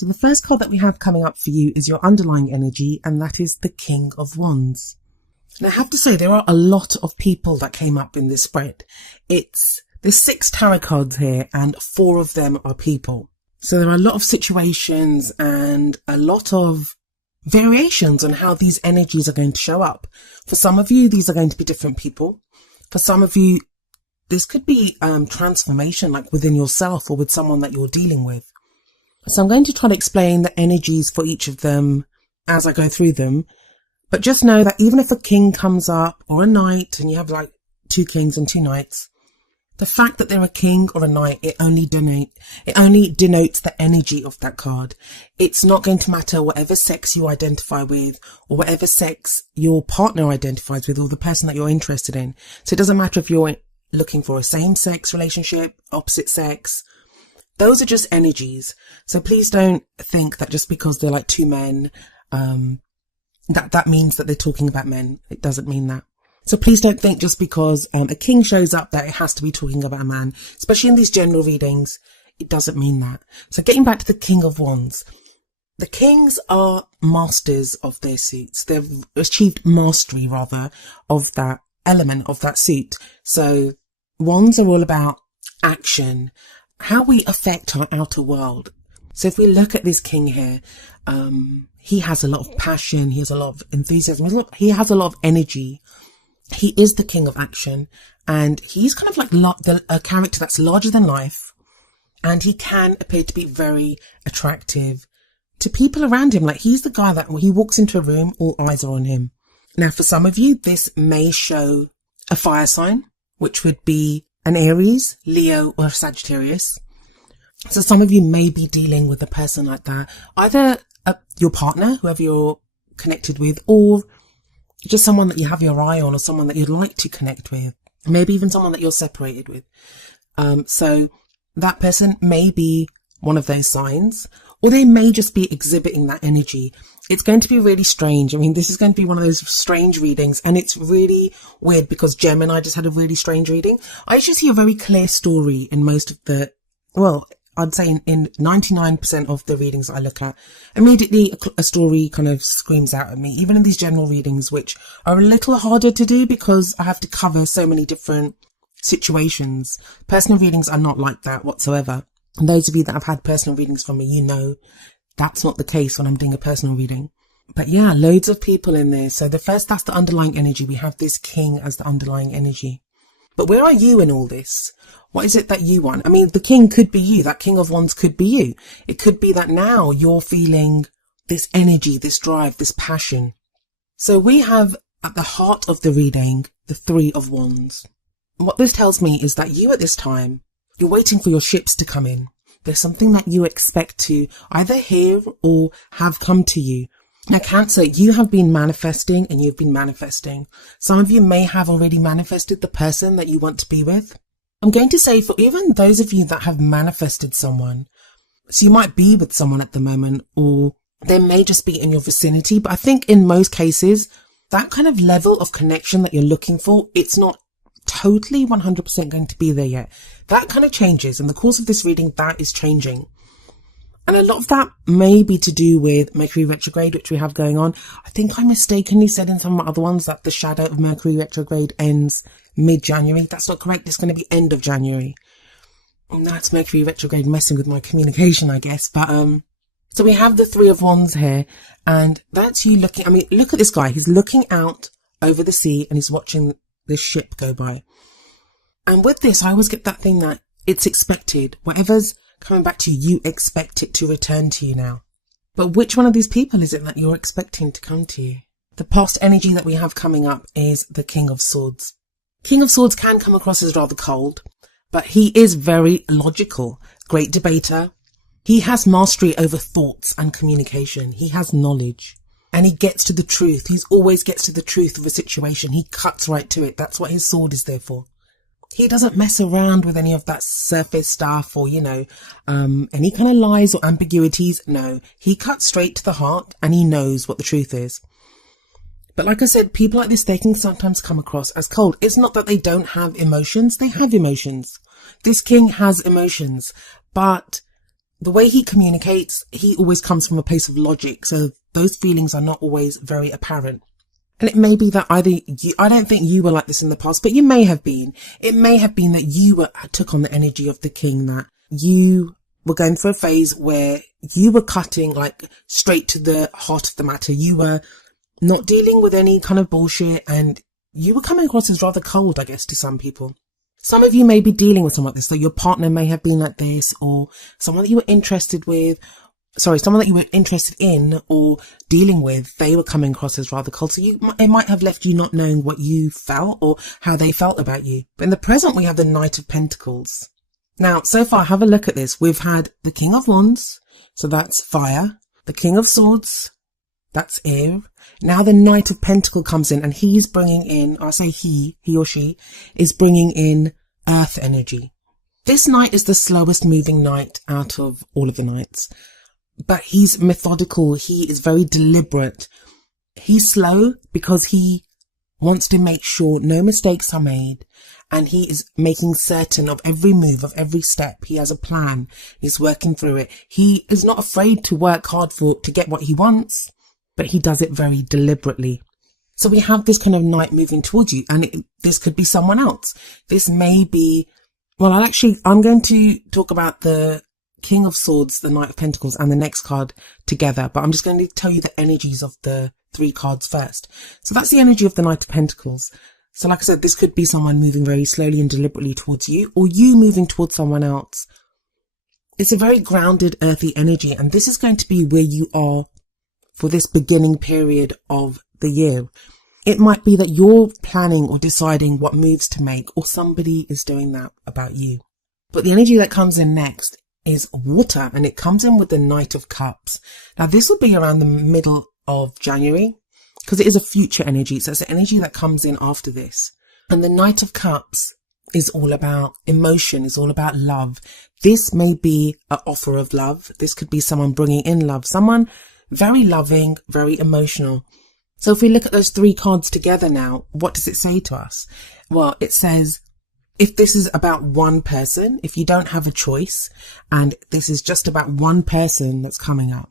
So the first card that we have coming up for you is your underlying energy, and that is the King of Wands. Now I have to say there are a lot of people that came up in this spread. There's 6 tarot cards here and 4 of them are people. So there are a lot of situations and a lot of variations on how these energies are going to show up. For some of you, these are going to be different people. For some of you, this could be transformation, like within yourself or with someone that you're dealing with. So I'm going to try to explain the energies for each of them as I go through them. But just know that even if a king comes up or a knight and you have like 2 kings and 2 knights, the fact that they're a king or a knight, it only denotes the energy of that card. It's not going to matter whatever sex you identify with or whatever sex your partner identifies with or the person that you're interested in. So it doesn't matter if you're looking for a same-sex relationship, opposite sex. Those are just energies. So please don't think that just because they're like 2 men, that means that they're talking about men. It doesn't mean that. So please don't think just because a king shows up that it has to be talking about a man, especially in these general readings. It doesn't mean that. So getting back to the King of Wands. The kings are masters of their suits. They've achieved mastery, rather, of that element of that suit. So wands are all about action, how we affect our outer world. So if we look at this king here, he has a lot of passion. He has a lot of enthusiasm. He has a lot of energy. He is the king of action, and he's kind of like a character that's larger than life, and he can appear to be very attractive to people around him. Like he's the guy that when he walks into a room, all eyes are on him. Now, for some of you, this may show a fire sign, which would be an Aries, Leo, or Sagittarius. So some of you may be dealing with a person like that, either your partner, whoever you're connected with, or just someone that you have your eye on or someone that you'd like to connect with, maybe even someone that you're separated with. So that person may be one of those signs, or they may just be exhibiting that energy. It's going to be really strange. I mean, this is going to be one of those strange readings, and it's really weird because Gemini just had a really strange reading. I usually see a very clear story in most of the, well, I'd say in 99% of the readings that I look at. Immediately a story kind of screams out at me, even in these general readings, which are a little harder to do because I have to cover so many different situations. Personal readings are not like that whatsoever. And those of you that have had personal readings from me, you know that's not the case when I'm doing a personal reading. But yeah, loads of people in there. So that's the underlying energy. We have this king as the underlying energy. But where are you in all this? What is it that you want? I mean, the king could be you. That King of Wands could be you. It could be that now you're feeling this energy, this drive, this passion. So we have at the heart of the reading, the 3 of Wands. What this tells me is that you at this time, you're waiting for your ships to come in. There's something that you expect to either hear or have come to you. Now, Cancer, you have been manifesting and you've been manifesting. Some of you may have already manifested the person that you want to be with. I'm going to say for even those of you that have manifested someone, so you might be with someone at the moment, or they may just be in your vicinity. But I think in most cases, that kind of level of connection that you're looking for, it's not totally 100% going to be there yet. That kind of changes. In the course of this reading, that is changing. And a lot of that may be to do with Mercury retrograde, which we have going on. I think I mistakenly said in some of my other ones that the shadow of Mercury retrograde ends mid-January. That's not correct. It's going to be end of January. And that's Mercury retrograde messing with my communication, I guess. But so we have the 3 of Wands here, and that's you looking. I mean, look at this guy. He's looking out over the sea and he's watching this ship go by. And with this, I always get that thing that it's expected. Whatever's coming back to you, you expect it to return to you now. But which one of these people is it that you're expecting to come to you? The past energy that we have coming up is the King of Swords. King of Swords can come across as rather cold, but he is very logical, great debater. He has mastery over thoughts and communication. He has knowledge and he gets to the truth. He always gets to the truth of a situation. He cuts right to it. That's what his sword is there for. He doesn't mess around with any of that surface stuff or, any kind of lies or ambiguities. No, he cuts straight to the heart and he knows what the truth is. But like I said, people like this, they can sometimes come across as cold. It's not that they don't have emotions. They have emotions. This king has emotions, but the way he communicates, he always comes from a place of logic. So those feelings are not always very apparent. And it may be that either you, I don't think you were like this in the past, but you may have been. It may have been that you took on the energy of the king, that you were going through a phase where you were cutting like straight to the heart of the matter. You were not dealing with any kind of bullshit, and you were coming across as rather cold, I guess, to some people. Some of you may be dealing with someone like this, so your partner may have been like this, or someone that you were interested in or dealing with, they were coming across as rather cold. So it might have left you not knowing what you felt or how they felt about you. But in the present, we have the Knight of Pentacles. Now, so far, have a look at this. We've had the King of Wands, so that's fire. The King of Swords, that's air. Now the Knight of Pentacles comes in, and he's bringing in, I say he or she, is bringing in earth energy. This knight is the slowest moving knight out of all of the knights. But he's methodical. He is very deliberate. He's slow because he wants to make sure no mistakes are made. And he is making certain of every move, of every step. He has a plan. He's working through it. He is not afraid to work hard to get what he wants, but he does it very deliberately. So we have this kind of knight moving towards you, and this could be someone else. This may be, well, I'm going to talk about the King of Swords, the Knight of Pentacles, and the next card together, but I'm just going to tell you the energies of the 3 cards first. So that's the energy of the Knight of Pentacles. So like I said, this could be someone moving very slowly and deliberately towards you, or you moving towards someone else. It's a very grounded, earthy energy, and this is going to be where you are for this beginning period of the year. It might be that you're planning or deciding what moves to make, or somebody is doing that about you. But the energy that comes in next is water, and it comes in with the Knight of Cups. Now this will be around the middle of January because it is a future energy. So it's the energy that comes in after this. And the Knight of Cups is all about emotion, is all about love. This may be an offer of love. This could be someone bringing in love, someone very loving, very emotional. So if we look at those 3 cards together now, what does it say to us? Well, it says, if this is about one person, if you don't have a choice, and this is just about one person that's coming up,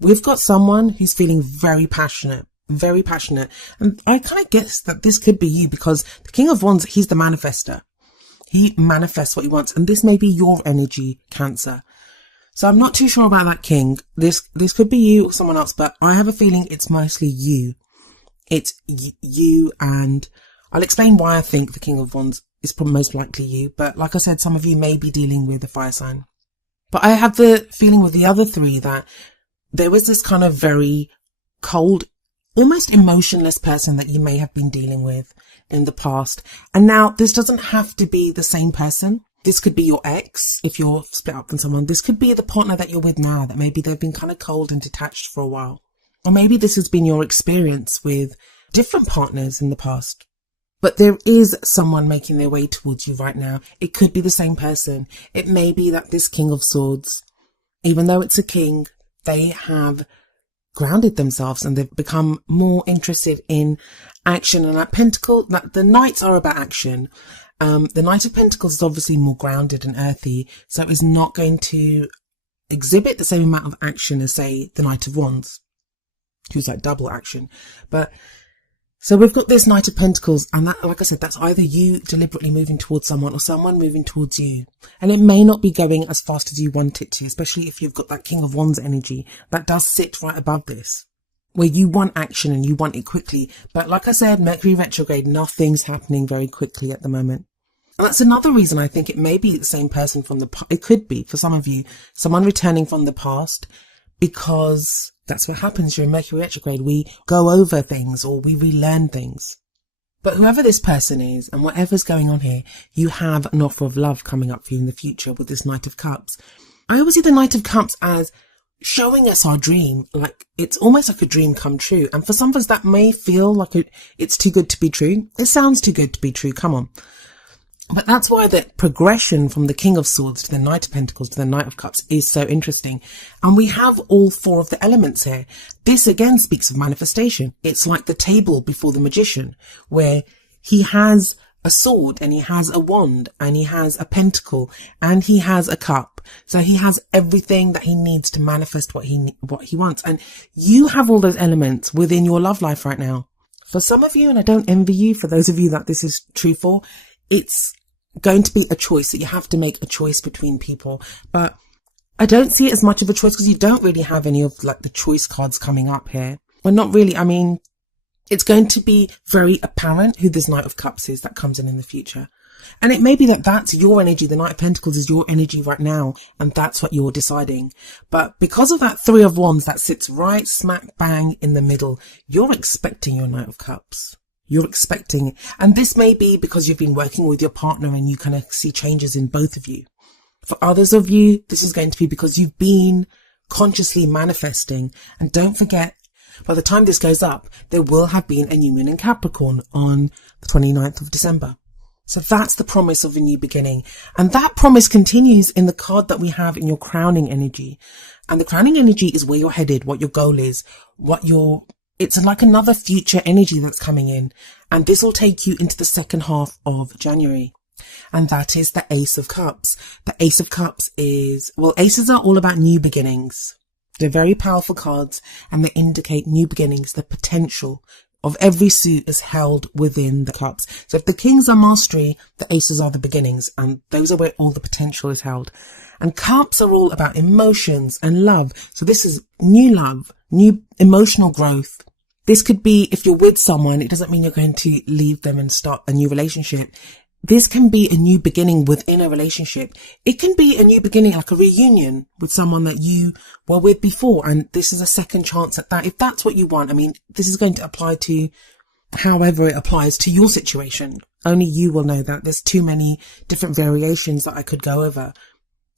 we've got someone who's feeling very passionate. And I kind of guess that this could be you, because the King of Wands, he's the manifester. He manifests what he wants, and this may be your energy, Cancer. So I'm not too sure about that king. This could be you or someone else, but I have a feeling it's mostly you. It's you, and I'll explain why I think the King of Wands is probably most likely you. But like I said, some of you may be dealing with a fire sign. But I have the feeling with the other 3 that there was this kind of very cold, almost emotionless person that you may have been dealing with in the past. And now this doesn't have to be the same person. This could be your ex, if you're split up from someone. This could be the partner that you're with now, that maybe they've been kind of cold and detached for a while. Or maybe this has been your experience with different partners in the past. But there is someone making their way towards you right now. It could be the same person. It may be that this King of Swords, even though it's a king, they have grounded themselves and they've become more interested in action. And the Knights are about action. The Knight of Pentacles is obviously more grounded and earthy, so it's not going to exhibit the same amount of action as, say, the Knight of Wands, who's like double action. But so we've got this Knight of Pentacles, and that, like I said, that's either you deliberately moving towards someone or someone moving towards you. And it may not be going as fast as you want it to, especially if you've got that King of Wands energy that does sit right above this, where you want action and you want it quickly. But like I said, Mercury retrograde, nothing's happening very quickly at the moment. And that's another reason I think it may be the same person from it could be, for some of you, someone returning from the past, because that's what happens during Mercury retrograde. We go over things or we relearn things. But whoever this person is and whatever's going on here, you have an offer of love coming up for you in the future with this Knight of Cups. I always see the Knight of Cups as showing us our dream, like it's almost like a dream come true. And for some of us that may feel like it's too good to be true. It sounds too good to be true, come on. But that's why the progression from the King of Swords to the Knight of Pentacles to the Knight of Cups is so interesting. And we have all 4 of the elements here. This again speaks of manifestation. It's like the table before the magician, where he has a sword, and he has a wand, and he has a pentacle, and he has a cup. So he has everything that he needs to manifest what he wants. And you have all those elements within your love life right now. For some of you, and I don't envy you, for those of you that this is true for, it's going to be a choice that you have to make a choice between people. But I don't see it as much of a choice because you don't really have any of like the choice cards coming up here. Well, not really. I mean, it's going to be very apparent who this Knight of Cups is that comes in the future. And it may be that that's your energy. The Knight of Pentacles is your energy right now, and that's what you're deciding. But because of that Three of Wands that sits right smack bang in the middle, you're expecting your Knight of Cups. You're expecting, and this may be because you've been working with your partner and you kind of see changes in both of you. For others of you, this is going to be because you've been consciously manifesting. And don't forget, by the time this goes up, there will have been a new moon in Capricorn on the 29th of December. So that's the promise of a new beginning. And that promise continues in the card that we have in your crowning energy. And the crowning energy is where you're headed, what your goal is, it's like another future energy that's coming in. And this will take you into the second half of January. And that is the Ace of Cups. The Ace of Cups is, well, aces are all about new beginnings. They're very powerful cards, and they indicate new beginnings. The potential of every suit is held within the cups. So if the kings are mastery, the aces are the beginnings, and those are where all the potential is held. And cups are all about emotions and love. So this is new love, new emotional growth. This could be if you're with someone, it doesn't mean you're going to leave them and start a new relationship. This can be a new beginning within a relationship. It can be a new beginning, like a reunion with someone that you were with before. And this is a second chance at that. If that's what you want, I mean, this is going to apply to however it applies to your situation. Only you will know that. There's too many different variations that I could go over.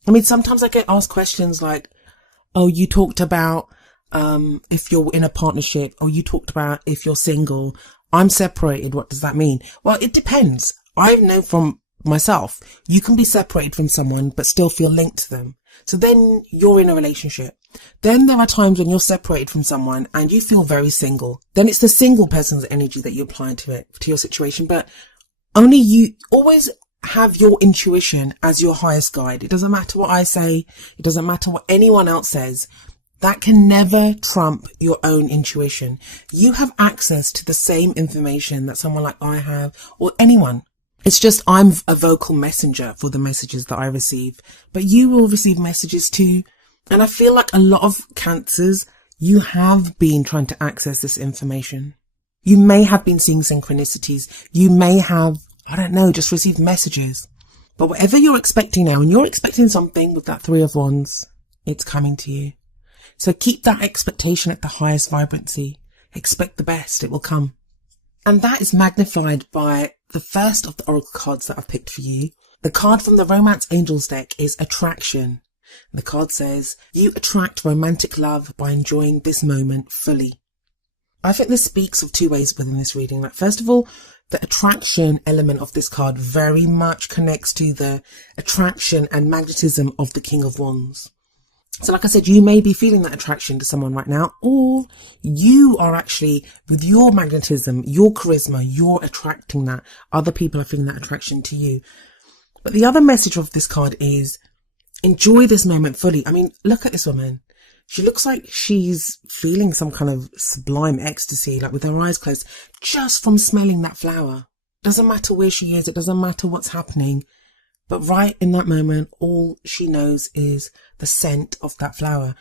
I mean, sometimes I get asked questions like, oh, you talked about, if you're in a partnership, or you talked about if you're single, I'm separated. What does that mean? Well, it depends. I know from myself, you can be separated from someone, but still feel linked to them. So then you're in a relationship. Then there are times when you're separated from someone and you feel very single. Then it's the single person's energy that you apply to it, to your situation. But only you always have your intuition as your highest guide. It doesn't matter what I say. It doesn't matter what anyone else says. That can never trump your own intuition. You have access to the same information that someone like I have, or anyone. It's just I'm a vocal messenger for the messages that I receive, but you will receive messages too. And I feel like a lot of Cancers, you have been trying to access this information. You may have been seeing synchronicities. You may have, I don't know, just received messages. But whatever you're expecting now, and you're expecting something with that Three of Wands, it's coming to you. So keep that expectation at the highest vibrancy. Expect the best. It will come. And that is magnified by the first of the oracle cards that I've picked for you. The card from the Romance Angels deck is Attraction. The card says, you attract romantic love by enjoying this moment fully. I think this speaks of two ways within this reading. Like, first of all, the attraction element of this card very much connects to the attraction and magnetism of the King of Wands. So like I said, you may be feeling that attraction to someone right now, or you are actually, with your magnetism, your charisma, you're attracting that. Other people are feeling that attraction to you. But the other message of this card is, enjoy this moment fully. I mean, look at this woman. She looks like she's feeling some kind of sublime ecstasy, like with her eyes closed, just from smelling that flower. Doesn't matter where she is. It doesn't matter what's happening. But right in that moment, all she knows is the scent of that flower.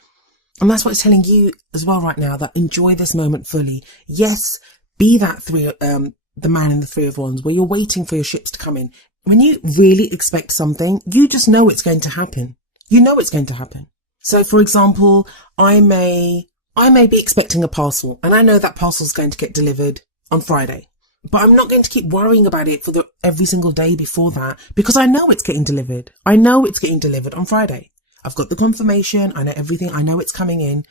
And that's what it's telling you as well right now, that enjoy this moment fully. Yes, be that the man in the Three of Wands, where you're waiting for your ships to come in. When you really expect something, you just know it's going to happen. You know it's going to happen. So for example, I may be expecting a parcel, and I know that parcel is going to get delivered on Friday. But I'm not going to keep worrying about it for every single day before that, because I know it's getting delivered. I know it's getting delivered on Friday. I've got the confirmation. I know everything. I know it's coming in.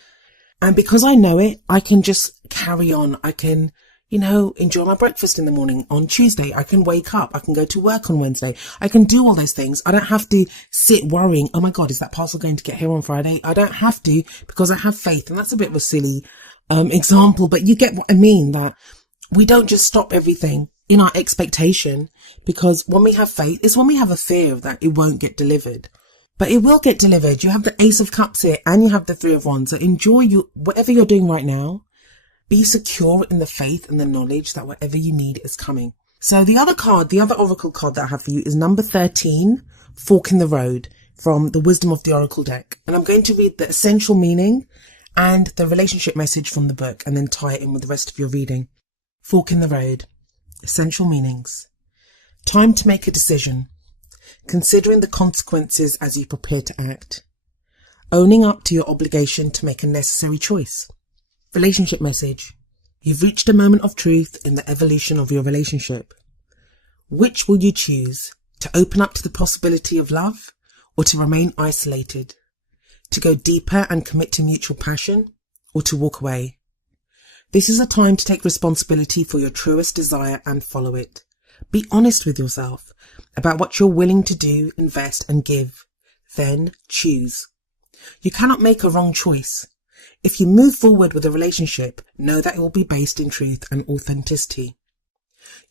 And because I know it, I can just carry on. I can, enjoy my breakfast in the morning on Tuesday. I can wake up. I can go to work on Wednesday. I can do all those things. I don't have to sit worrying, oh my God, is that parcel going to get here on Friday? I don't have to, because I have faith. And that's a bit of a silly example, but you get what I mean, that we don't just stop everything. in our expectation, because when we have faith, it's when we have a fear that it won't get delivered. But it will get delivered. You have the Ace of Cups here and you have the Three of Wands. So enjoy whatever you're doing right now. Be secure in the faith and the knowledge that whatever you need is coming. So the other oracle card that I have for you is number 13, Fork in the Road, from the Wisdom of the Oracle deck. And I'm going to read the essential meaning and the relationship message from the book and then tie it in with the rest of your reading. Fork in the Road. Essential meanings. Time to make a decision. Considering the consequences as you prepare to act. Owning up to your obligation to make a necessary choice. Relationship message. You've reached a moment of truth in the evolution of your relationship. Which will you choose? To open up to the possibility of love or to remain isolated? To go deeper and commit to mutual passion or to walk away? This is a time to take responsibility for your truest desire and follow it. Be honest with yourself about what you're willing to do, invest and give. Then choose. You cannot make a wrong choice. If you move forward with a relationship, know that it will be based in truth and authenticity.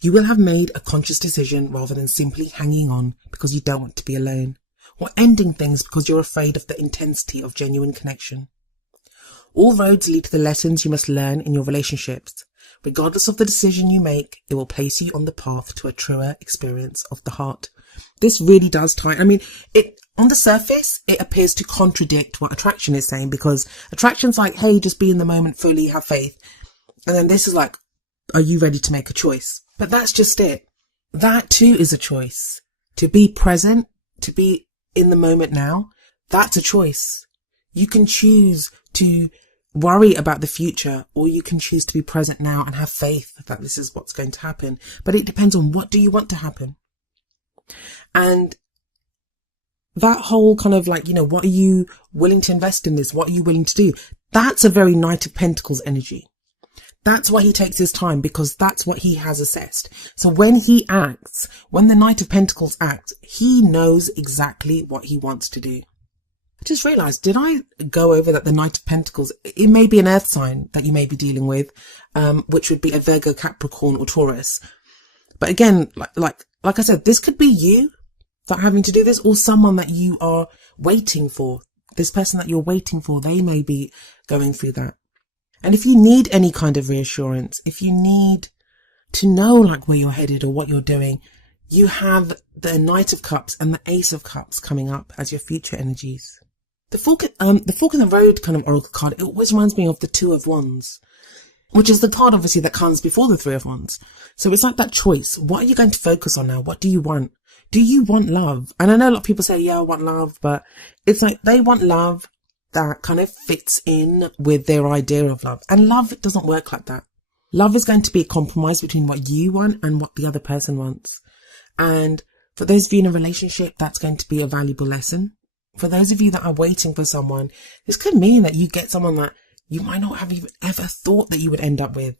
You will have made a conscious decision rather than simply hanging on because you don't want to be alone, or ending things because you're afraid of the intensity of genuine connection. All roads lead to the lessons you must learn in your relationships. Regardless of the decision you make, it will place you on the path to a truer experience of the heart. This really does tie. On the surface, it appears to contradict what attraction is saying, because attraction's like, hey, just be in the moment, fully have faith. And then this is like, are you ready to make a choice? But that's just it. That too is a choice. To be present, to be in the moment now, that's a choice. You can choose to worry about the future, or you can choose to be present now and have faith that this is what's going to happen. But it depends on what do you want to happen. And that whole kind of like, what are you willing to invest in this? What are you willing to do? That's a very Knight of Pentacles energy. That's why he takes his time, because that's what he has assessed. So when he acts, when the Knight of Pentacles acts, he knows exactly what he wants to do. I just realised, did I go over that the Knight of Pentacles, it may be an earth sign that you may be dealing with, which would be a Virgo, Capricorn or Taurus. But again, like I said, this could be you that are having to do this, or someone that you are waiting for. This person that you're waiting for, they may be going through that. And if you need any kind of reassurance, if you need to know like where you're headed or what you're doing, you have the Knight of Cups and the Ace of Cups coming up as your future energies. The fork in the road kind of oracle card, it always reminds me of the Two of Wands, which is the card obviously that comes before the Three of Wands. So it's like that choice. What are you going to focus on now? What do you want? Do you want love? And I know a lot of people say, yeah, I want love, but it's like they want love that kind of fits in with their idea of love. And love doesn't work like that. Love is going to be a compromise between what you want and what the other person wants. And for those of you in a relationship, that's going to be a valuable lesson. For those of you that are waiting for someone, this could mean that you get someone that you might not have even ever thought that you would end up with,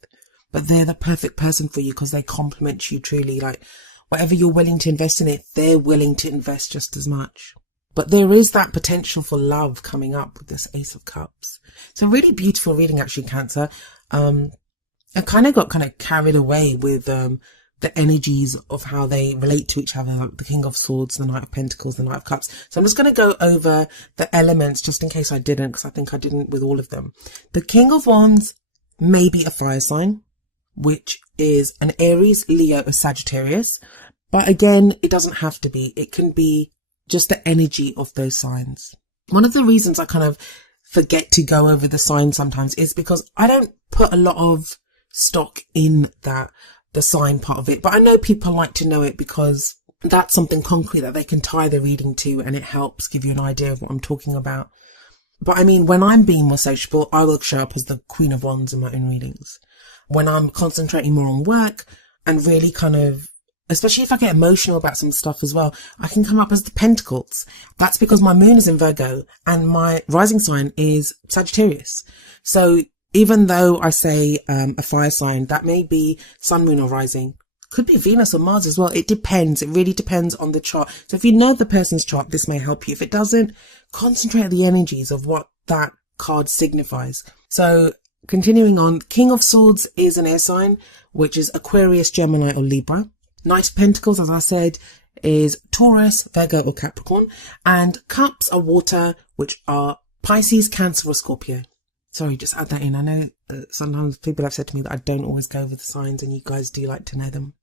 but they're the perfect person for you because they complement you truly. Like whatever you're willing to invest in it, they're willing to invest just as much. But there is that potential for love coming up with this Ace of Cups. So really beautiful reading actually, Cancer. I kind of got carried away with the energies of how they relate to each other, like the King of Swords, the Knight of Pentacles, the Knight of Cups. So I'm just going to go over the elements just in case I didn't, because I think I didn't with all of them. The King of Wands may be a fire sign, which is an Aries, Leo, or Sagittarius. But again, it doesn't have to be. It can be just the energy of those signs. One of the reasons I kind of forget to go over the signs sometimes is because I don't put a lot of stock in that, the sign part of it. But I know people like to know it because that's something concrete that they can tie the reading to, and it helps give you an idea of what I'm talking about. But I mean, when I'm being more sociable, I will show up as the Queen of Wands in my own readings. When I'm concentrating more on work and really kind of, especially if I get emotional about some stuff as well, I can come up as the Pentacles. That's because my moon is in Virgo and my rising sign is Sagittarius. So even though I say a fire sign, that may be sun, moon or rising. Could be Venus or Mars as well. It depends. It really depends on the chart. So if you know the person's chart, this may help you. If it doesn't, concentrate on the energies of what that card signifies. So continuing on, King of Swords is an air sign, which is Aquarius, Gemini or Libra. Knight of Pentacles, as I said, is Taurus, Virgo or Capricorn. And Cups are water, which are Pisces, Cancer or Scorpio. Sorry, just add that in. I know sometimes people have said to me that I don't always go over the signs and you guys do like to know them.